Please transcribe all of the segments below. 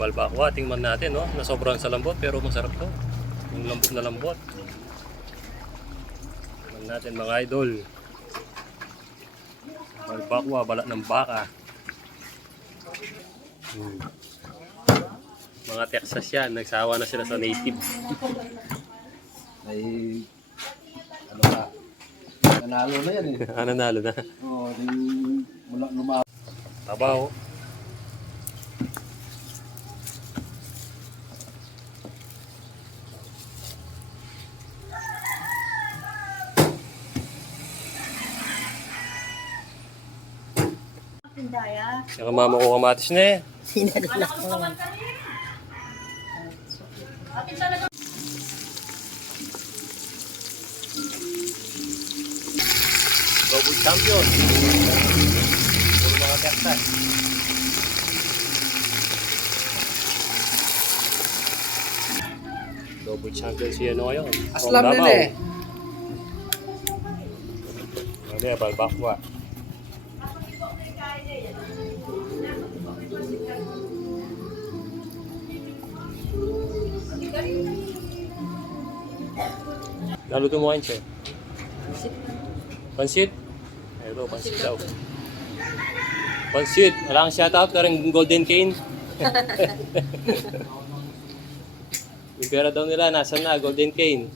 balbakwa, tingnan natin, no? Na sobrang sa lambot, pero masarap to. Yung lambot na lambot. Tingnan natin mga idol. Balbakwa, balat ng baka. Mga Texas yan, nagsawa na sila sa native. Ay, ano ba? Nanalo na yan eh. Nanalo na. Oo, mula lumaban. Tabaw. Saka mama ko kamatis na eh. Sinadala ko. Double champion. Puro mga Texas. Double champion si ano ngayon. Aslam din eh. Ano yan, balbakwa. Naluto mo kain siya. Pansit? Ito, pansit daw. Pansit! Wala kang shoutout, karang golden cane. Yung pera daw nila, nasa na, golden cane.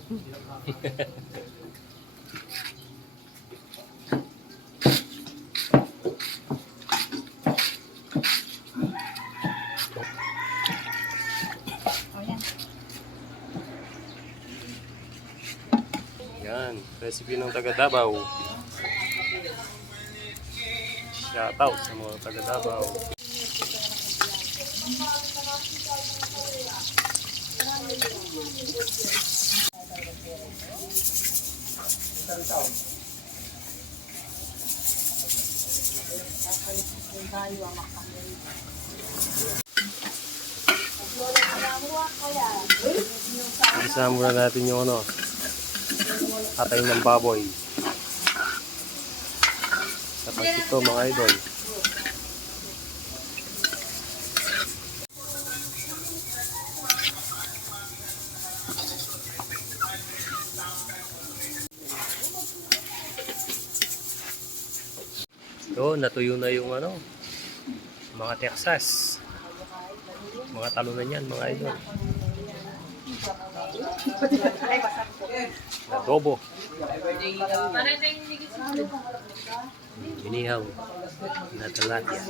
Yan, recipe ng taga Davao. Shoutout sa mga taga Davao. Isa muna natin yung ano, atay ng baboy. Tapos ito mga idol. Ito, natuyo na yung ano, mga Texas. Mga talunan yan mga idol. Adobo. Inihaw na talapia.